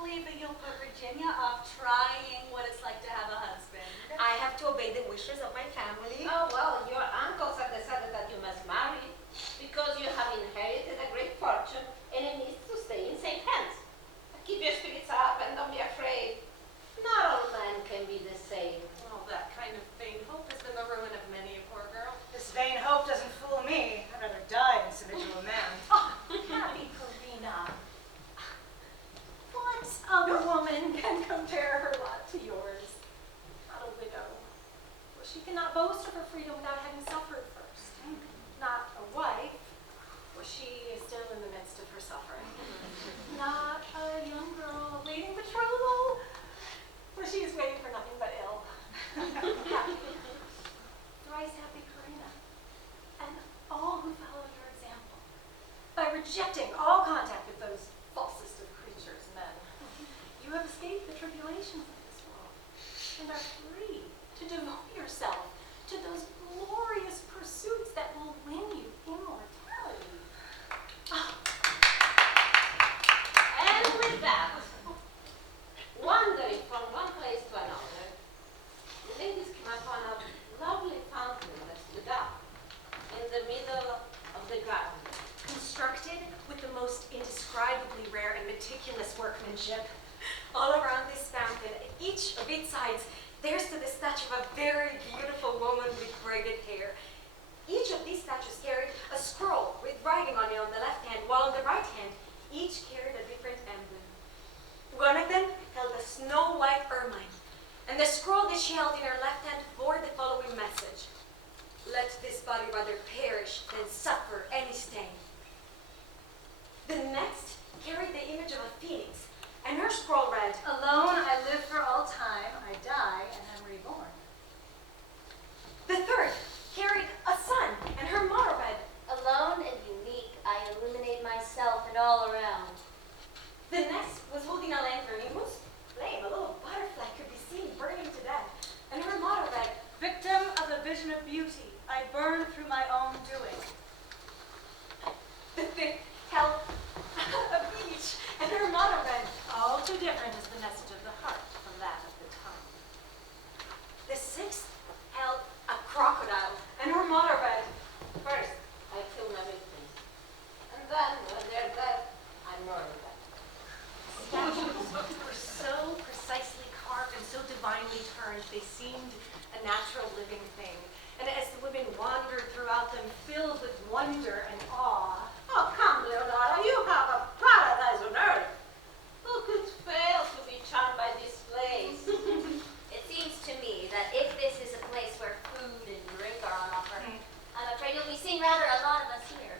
believe that you'll put Virginia off trying what it's like to have a husband. I have to obey the wishes of my family. Oh, well, your uncles have decided that you must marry because you have inherited a great fortune and it needs to stay in safe hands. Keep your spirits up and don't be afraid. Not all men can be the same. Well, that kind of vain hope has been the ruin of many a poor girl. This vain hope doesn't fool me. I'd rather die than submit to a man. Oh, happy Karina. What other woman can compare her lot to yours? Not a widow. For she cannot boast of her freedom without having suffered first. Not a wife, for she is still in the midst of her suffering. Not a young girl awaiting betrothal, for she is waiting for nothing but ill. Happy, thrice happy Karina, and all who followed your example, by rejecting all contact with those falsest of creatures, men. You have escaped the tribulations of this world, and are free to devote yourself to those glorious pursuits that will win you immortality. And with that, wandering from one place to another, the ladies came upon a lovely fountain that stood up in the middle of the garden. Constructed with the most indescribably rare and meticulous workmanship. All around this fountain, at each of its sides, there stood the statue of a very beautiful woman with braided hair. Each of these statues carried a scroll with writing on it on the left hand, while on the right hand, each carried a different emblem. One of them held a snow-white ermine, and the scroll that she held in her left hand bore the following message: "Let this body rather perish than suffer any stain." The next carried the image of a phoenix, and her scroll read, Alone I live for all time, I die and am reborn. The third carried a sun, and her motto read, Alone and unique, I illuminate myself and all around. The next was holding a lantern in whose flame a little butterfly could be seen burning to death, and her motto read, Victim of the vision of beauty, I burn through my own doing. The fifth held a beach, and her motto read, All too different is the message of the heart from that of the tongue. the sixth held a crocodile, and her motto read, First, I kill my victims. And then, when they're dead, I murder them. Statues were so precisely carved and so divinely turned, they seemed a natural living thing. And as the women wandered throughout them, filled with wonder and awe, Oh, come, Leonora, you have a paradise on earth. Who could fail to be charmed by this place? It seems to me that if this is a place where food and drink are on offer, I'm afraid you'll be seeing rather a lot of us here.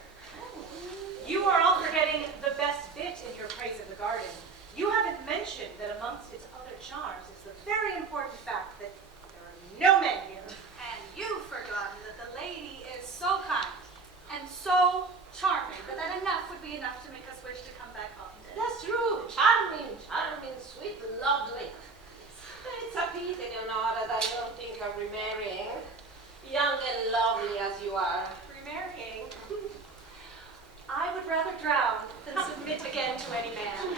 You are all forgetting the best bit in your praise of the garden. You haven't mentioned that amongst its other charms is the very important fact that there are no men here. And you've forgotten that the lady is so kind and so charming, but that enough would be enough to make us wish to come back often. That's true. Charming, charming, sweet, lovely. It's a pity, Leonora, that you don't think of remarrying. Young and lovely as you are. Remarrying. I would rather drown than submit again to any man.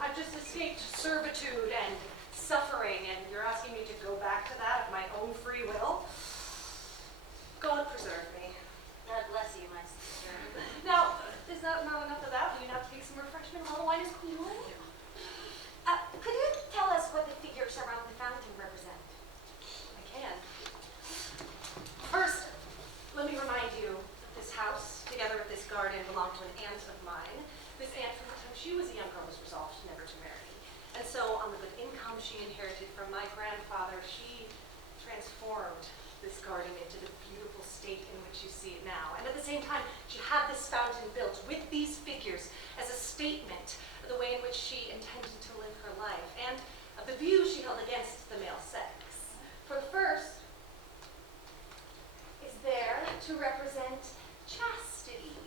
I've just escaped servitude and suffering, and you're asking me to go back to that of my own free will? God preserve me. God bless you, my sister. Now, is that not enough of that? Do you not take some refreshment while the wine is cooling? could you tell us what the figures around the fountain represent? I can. First, let me remind you that this house, together with this garden, belonged to an aunt of mine. This aunt, from the time she was a young girl, was resolved never to marry. And so, on the good income she inherited from my grandfather, she transformed this garden into the beautiful state in which you see it now. And at the same time, she had this fountain built with these figures as a statement of the way in which she intended to live her life, and of the views she held against the male sex. For the first is there to represent chastity,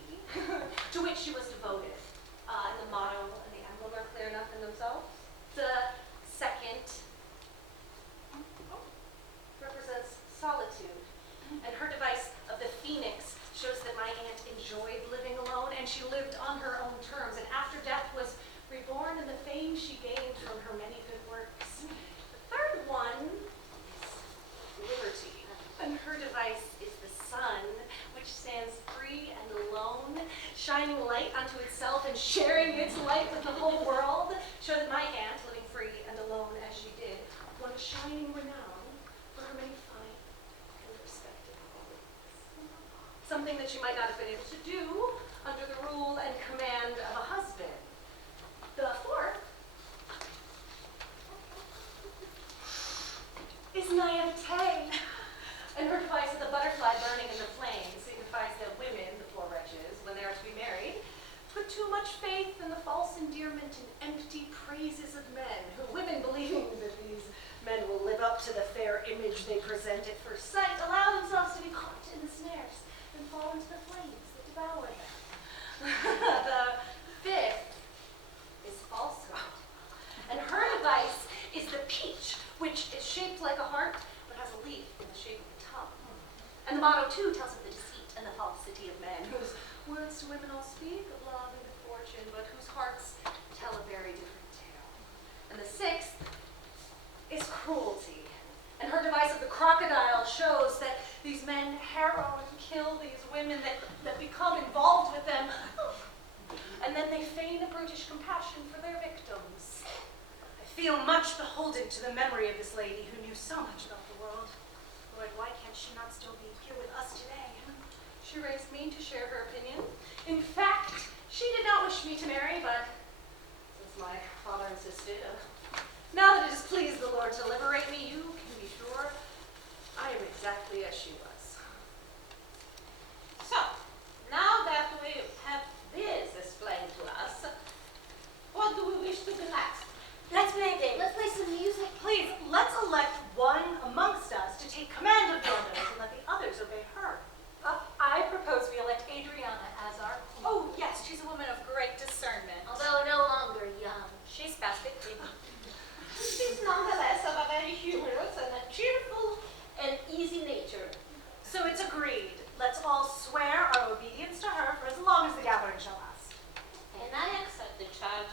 to which she was devoted. And the motto and the emblem are clear enough in themselves. The second represents solitude, and her device of the phoenix shows that my aunt enjoyed living alone, and she lived on her own terms, and after death sharing its light with the whole world, show that my aunt, living free and alone as she did, won a shining renown for her many fine and respected qualities. Something that she might not have been able to do under the rule and command of a husband. The fourth is naivete. And her device of the butterfly burning in the flames signifies that women, the poor wretches, when they are to be married, put too much faith in the false endearment and empty praises of men, who women, believing that these men will live up to the fair image they present at first sight, allow themselves to be caught in the snares and fall into the flames that devour them. The fifth is falsehood. And her device is the peach, which is shaped like a heart, but has a leaf in the shape of a tongue. And the motto, too, tells of the deceit and the falsity of men, whose words to women all speak of love and good fortune, but whose hearts tell a very different tale. And the sixth is cruelty. And her device of the crocodile shows that these men harrow and kill these women that become involved with them, and then they feign a brutish compassion for their victims. I feel much beholden to the memory of this lady who knew so much about the world. Lord, why can't she not still be here with us today? She raised me to share her opinion. In fact, she did not wish me to marry, but since my father insisted, now that it has pleased the Lord to liberate me, you can be sure I am exactly as she was. So, now that we have this explained to us, what do we wish to do next? Let's play a game. Let's play some music. Please, let's elect one amongst us to take command of Dormans and let the others obey her. I propose we elect Adriana as our queen. Oh, yes, she's a woman of great discernment. Although no longer young. She's past 50. She's nonetheless of a very humorous and a cheerful and easy nature. So it's agreed. Let's all swear our obedience to her for as long as the gathering shall last. And I accept the charge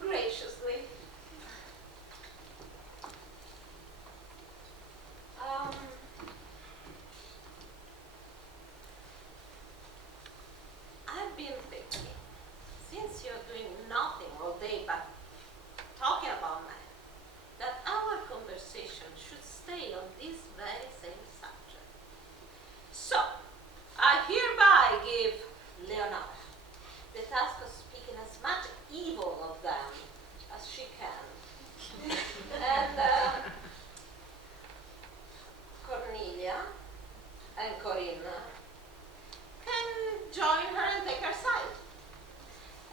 graciously. I've been thinking, since you're doing nothing all day but talking about men, that our conversation should stay on this very same subject. So, I hereby give Leonora the task of speaking as much evil of them as she can. And Cornelia and Corinna can join her and take her side.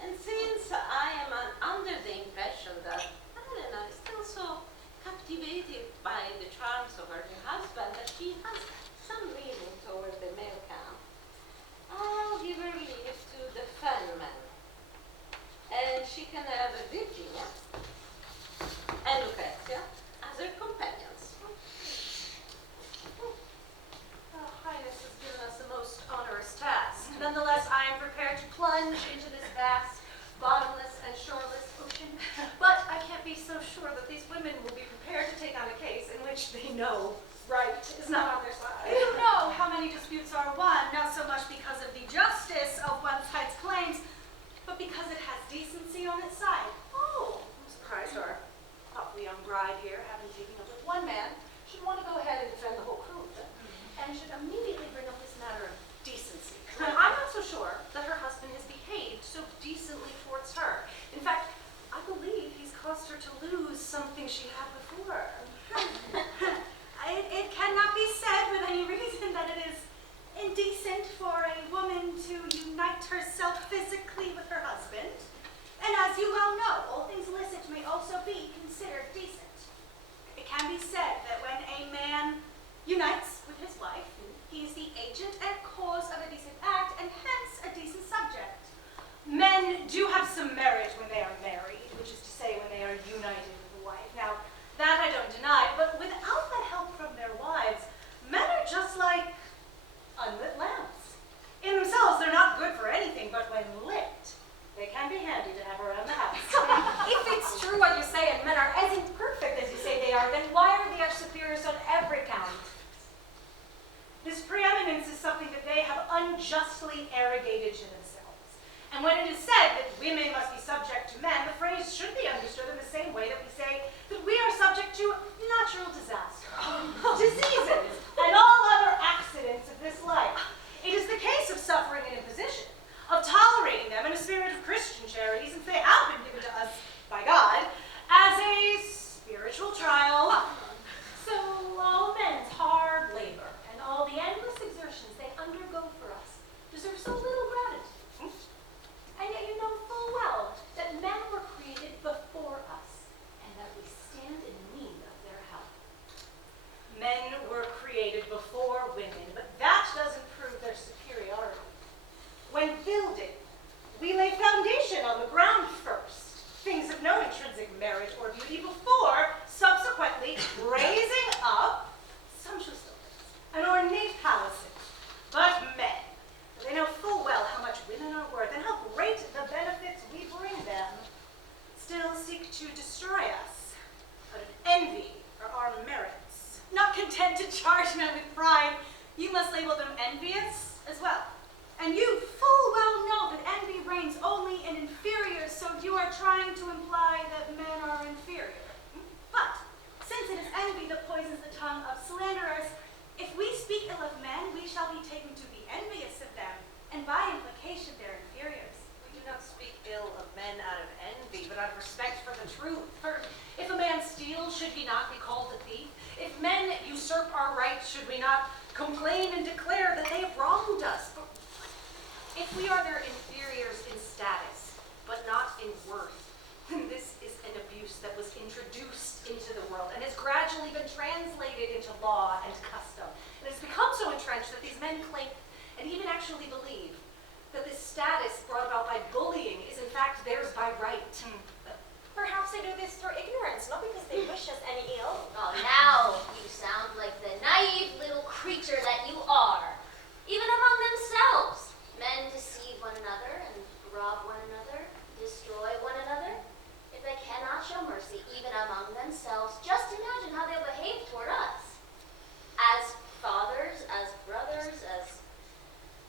And since I am under the impression that Helena is still so captivated by the charms of her husband that she has some leaning toward the male camp, I'll give her leave to defend men. And she can have Virginia and Lucrezia as her companions. Highness has given us a most onerous task. Nonetheless, I am prepared to plunge into this vast, bottomless, and shoreless ocean. But I can't be so sure that these women will be prepared to take on a case in which they know right is not on their side. You know how many disputes are won, not so much because of the justice of one side's claims, but because it has decency on its side. Oh, I'm surprised our lovely young bride here, having taken up with one man, should want to go ahead and defend the whole crew, and should immediately bring up this matter of decency. I'm not so sure that her husband has behaved so decently towards her. In fact, I believe he's caused her to lose something she had before. It cannot be said with any reason that it is indecent for a woman to unite herself physically with her husband. And as you well know, all things illicit may also be considered decent. It can be said that when a man unites with his wife, he is the agent and cause of a decent act, and hence a decent subject. Men do have some merit when they are married, which is to say when they are united with a wife. Now, that I don't deny, but without the help from their wives, men are just like unlit lamps. In themselves, they're not good for anything, but when lit, they can be handy to have around the house. If it's true what you say and men are as imperfect as you say they are, then why are they our superiors on every count? This preeminence is something that they have unjustly arrogated to themselves. And when it is said that women must be are trying to imply that men are inferior. But since it is envy that poisons the tongue of slanderers, if we speak ill of men, we shall be taken to be envious of them, and by implication their inferiors. We do not speak ill of men out of envy, but out of respect for the truth. For if a man steals, should he not be called a thief? If men usurp our rights, should we not complain and declare that they have wronged us? But if we are their inferiors in status, but not in worth, then this is an abuse that was introduced into the world and has gradually been translated into law and custom. And it's become so entrenched that these men claim and even actually believe that this status brought about by bullying is in fact theirs by right. Perhaps they do this through ignorance, not because they wish us any ill. Oh, now you sound like the naive little creature that you are. Even among themselves, men deceive one another and rob one another, destroy one another. If they cannot show mercy even among themselves, just imagine how they'll behave toward us. As fathers, as brothers, as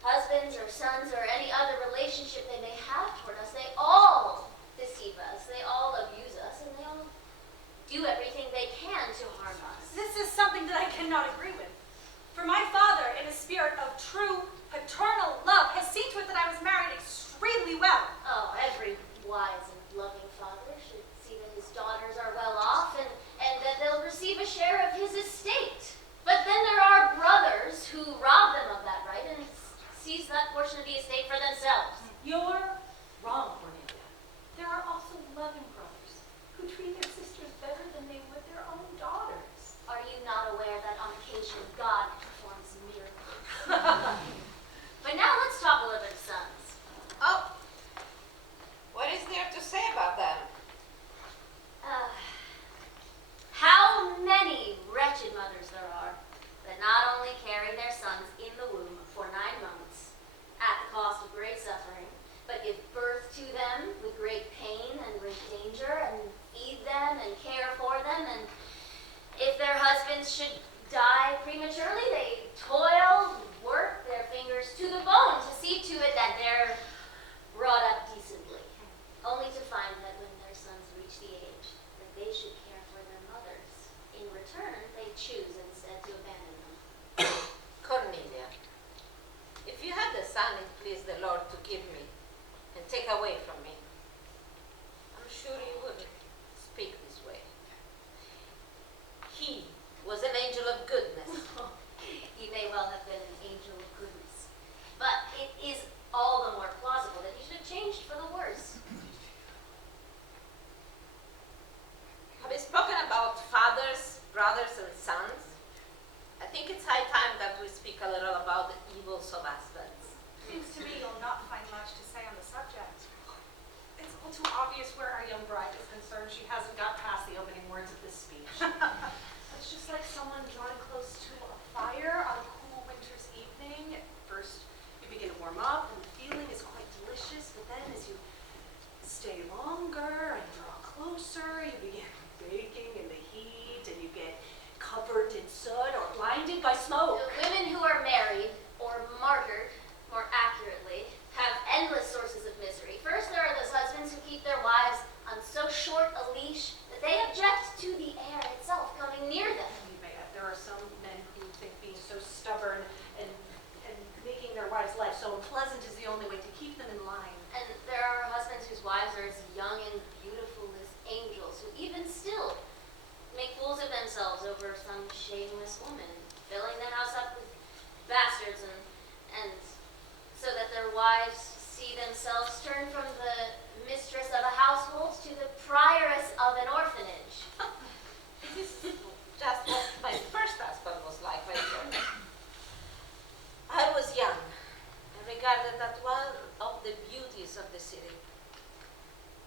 husbands or sons or any other relationship they may have toward us, they all deceive us, they all abuse us, and they all do everything they can to harm us. This is something that I cannot agree with. For my father, in a spirit of true paternal love, has seen to it that I was married extremely well. Oh, every wise and loving father should see that his daughters are well off and that they'll receive a share of his estate. But then there are brothers who rob them of that right and seize that portion of the estate for themselves. You're wrong, Cornelia. There are also loving brothers who treat their sisters better than they would their own daughters. Are you not aware that on occasion God performs miracles? But now let's talk a little bit of sons. Oh, what is there to say about them? How many wretched mothers there are that not only carry their sons in the womb for 9 months at the cost of great suffering, but give birth to them with great pain and great danger, and feed them and care for them, and if their husbands should die prematurely, they toil, work their fingers to the bone to see to it that they're brought up decently, only to find that when their sons reach the age that they should care for their mothers, in return, they choose instead to abandon them. Cornelia, if you had the son it pleased the Lord to give me and take away from me, I'm sure you wouldn't speak this way. He was an angel of goodness. He may well have been an angel of goodness, but it is all the more plausible that he should have changed for the worse. Having spoken about fathers, brothers, and sons, I think it's high time that we speak a little about the evils of husbands. Seems to me you'll not find much to say on the subject. It's all too obvious where our young bride is concerned. She hasn't got past the opening words of this speech. It's just like someone drawing close to a fire on a cool winter's evening. At first, you begin to warm up, and the feeling is quite delicious, but then as you stay longer and draw closer, you begin baking in the heat, and you get covered in soot or blinded by smoke. The women who are married, or martyred, more accurately, have endless sources of misery. First, there are those husbands who keep their wives on so short a leash that they object to the air itself coming near them. There are some men who think being so stubborn and making their wives' life so unpleasant is the only way to keep them in line. And there are husbands whose wives are as young and beautiful as angels, who even still make fools of themselves over some shameless woman, filling the house up with bastards, and so that their wives see themselves turn from the mistress of a household to the prioress of an orphanage. This is just what my first husband was like, my friend. I was young and regarded that one of the beauties of the city.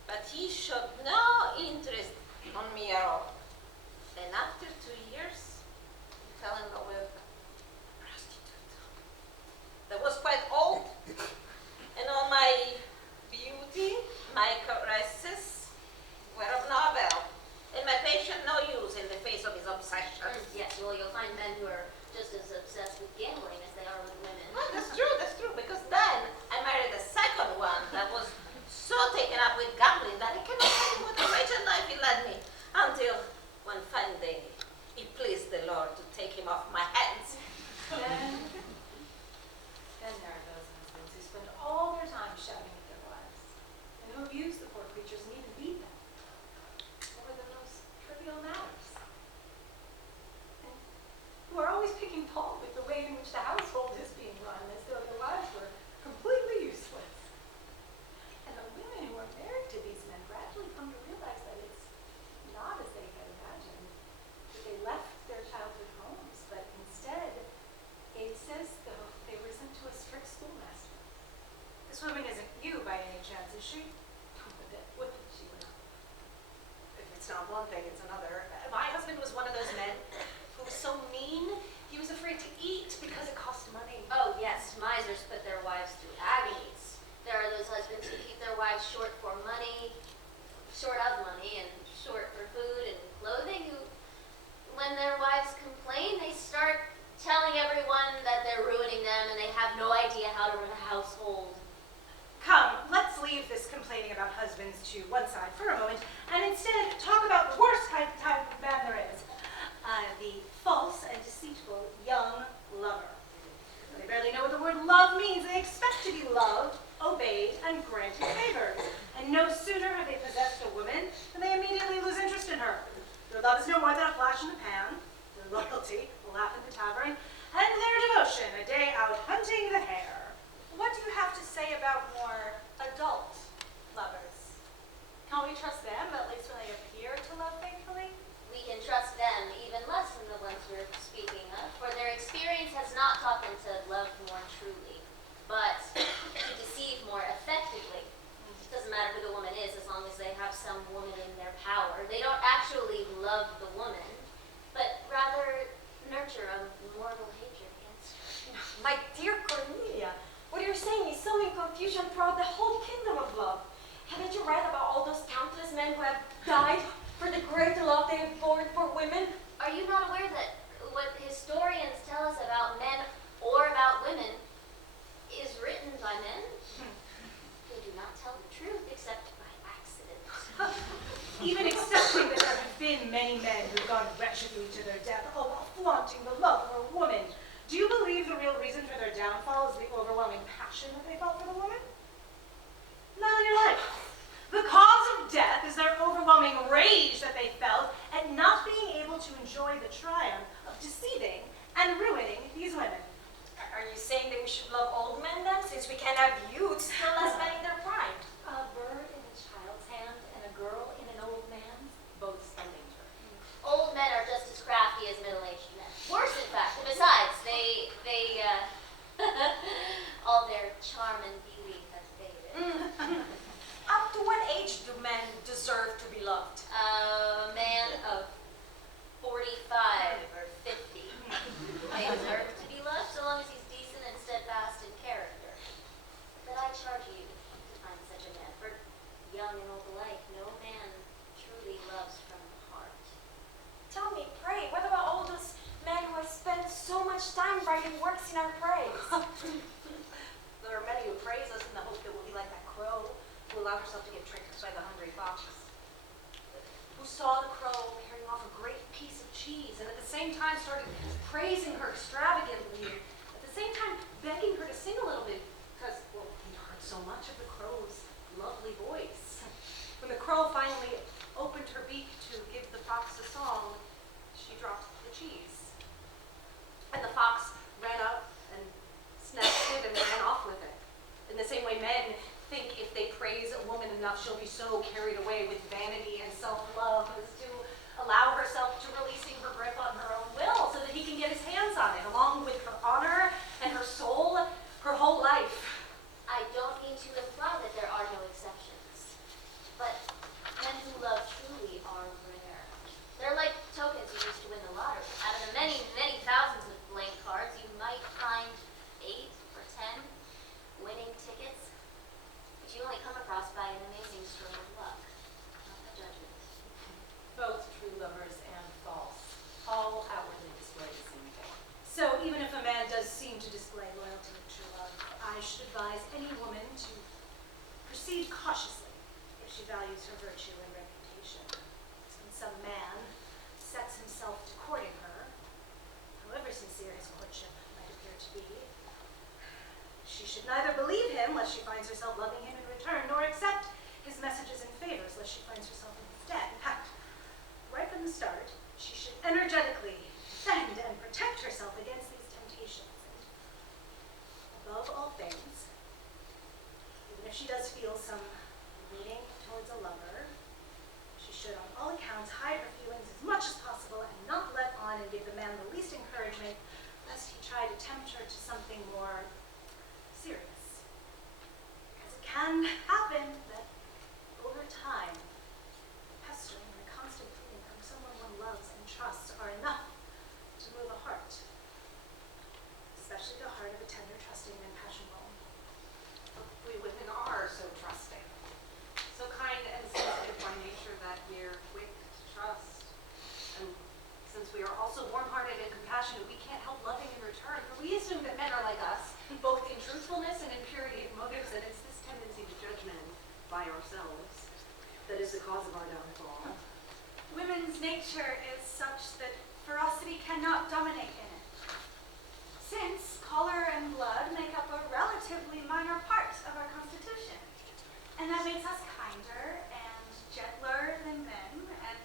But he showed no interest on me at all. And after 2 years, he fell in love with a prostitute that was quite old. And all my beauty, my caresses were of no avail. And my patient no use in the face of his obsession. Yes, well, you'll find men who are just as obsessed with gambling as they are with women. Well, that's true, because then I married a second one that was so taken up with gambling that he until one fine day it pleased the Lord to take him off my hands. Then there are those husbands who spend all their time shouting at their wives, and who abuse the poor creatures and even beat them over the most trivial matters, and who are always picking fault with the way in which the household is being run, as though their wives were completely useless. And the women who are married to these men gradually come to realize that it's not as they had imagined, that they left their childhood homes, but instead, it says though they were sent to a strict schoolmaster. This woman isn't you by any chance, is she? What did she went on? If it's not one thing, it's another. My husband was one of those men who was so mean, he was afraid to eat because it cost money. Oh yes, misers put their wives through agonies. There are those husbands who keep their wives short for money, short of money, and short for food and clothing, who, when their wives complain, they start telling everyone that they're ruining them and they have no idea how to run a household. Come, let's leave this complaining about husbands to one side for a moment, and instead talk about the worst type of man there is. The false and deceitful young lover. They barely know what the word love means. They expect to be loved, obeyed, and granted favors. And no sooner have they possessed a woman than they immediately lose interest in her. Their love is no more than a flash in the pan, their loyalty, a laugh in the tavern, and their devotion, a day out hunting the hare. What do you have to say about more adult lovers? Can't we trust them, at least when they appear to love faithfully? We can trust them even less than the ones we're speaking of, for their experience has not taught them to love more truly, but to deceive more effectively. It doesn't matter who the woman is as long as they have some woman in their power. They don't actually love the woman, but rather nurture a mortal hatred against her. My dear Cornelia, what you're saying is sowing confusion throughout the whole kingdom of love. Haven't you read about all those countless men who have died for the great love they have borne for women? Are you not aware that what historians tell us about men or about women is written by men? They do not tell the truth except by accident. Even accepting that there have been many men who have gone wretchedly to their death, all while flaunting the love of a woman, do you believe the real reason for their downfall is the overwhelming passion that they felt for the woman? Not in your life. The cause of death is their overwhelming rage that they felt at not being able to enjoy the triumph of deceiving and ruining these women. Are you saying that we should love old men then, since we can't have youths still less men in their prime? A bird in a child's hand and a girl in an old man's, both spell danger. Old men are just as crafty as middle-aged men. Worse, in fact. And besides, all their charm and beauty has faded. Up to what age do men deserve to be loved? A man of 45 or 50 may deserve to be loved so long as he's decent and steadfast in character. But I charge you to find such a man, for young and old alike, no man truly loves from the heart. Tell me, pray, what about all those men who have spent so much time writing works in our praise? There are many who praise us in the hope that we'll be like that crow who allowed herself to get tricked by the hungry fox, who saw the crow carrying off a great piece of cheese and at the same time started praising her extravagantly, at the same time begging her to sing a little bit because, well, he heard so much of the crow's lovely voice. When the crow finally opened her beak to give the fox a song, she dropped the cheese. And the fox ran up and snatched it and ran off with it. In the same way, men think if they praise a woman enough, she'll be so carried away with vanity and self-love as to allow herself to releasing her grip on her own will so that he can get his hands on it, along with her honor and her soul, her whole life. I don't mean to imply that there are no exceptions, but men who love truly are rare. They're like tokens you use to win the lottery. Out of the many, many thousands of blank cards, you might find 8 or 10 winning tickets, but you only come across by an amazing stroke of luck, not the judgment. Both true lovers and false, all outwardly display the same thing. So even if a man does seem to display loyalty and true love, I should advise any woman to proceed cautiously if she values her virtue and reputation. some man sets himself to courting her, however sincere his courtship might appear to be, she should neither believe him lest she finds herself loving him in return, nor accept his messages and favors lest she finds herself in his debt. In fact, right from the start, she should energetically defend and protect herself against these temptations. And above all things, even if she does feel some leaning towards a lover, she should on all accounts hide her feelings as much as possible and not let on and give the man the least encouragement lest he try to tempt her to something more serious. Because it can happen that over time, pestering and constant pleading from someone one loves and trusts are enough to move a heart, especially the heart of a tender, trusting, and passionate woman. We women are so trusting, so kind and sensitive by nature that we're quick to trust. And since we are also warm-hearted and compassionate, we can't help loving in return, for we assume that men are like us, both in truthfulness and in purity of motives, and it's this tendency to judge men by ourselves that is the cause of our downfall. Women's nature is such that ferocity cannot dominate in it, since color and blood make up a relatively minor part of our constitution. And that makes us kinder and gentler than men, and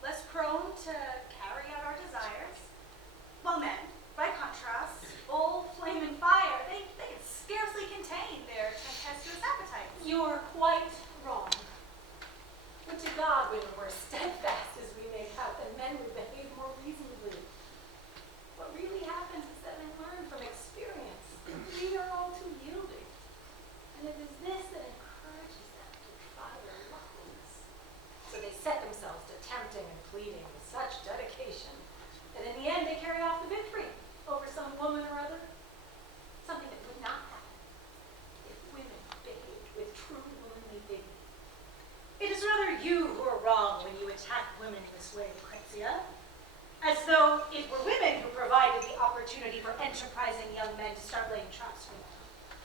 less prone to carry out our desires. While men, by contrast, full flame and fire, they can scarcely contain their tempestuous appetites. You're quite wrong. Would to God women were steadfast as we make out, and men would behave more reasonably. What really happens is that men learn from experience. We are all too yielding. And it is this that encourages them to defy their luckliness. So they set themselves to tempting and pleading with such dedication that in the end they carry off the victory over some woman or other. Something that would not happen if women behaved with true womanly dignity. It is rather you who are wrong when you attack women this way, Lucrezia, as though it were women who provided the opportunity for enterprising young men to start laying traps for them.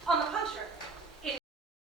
On the contrary,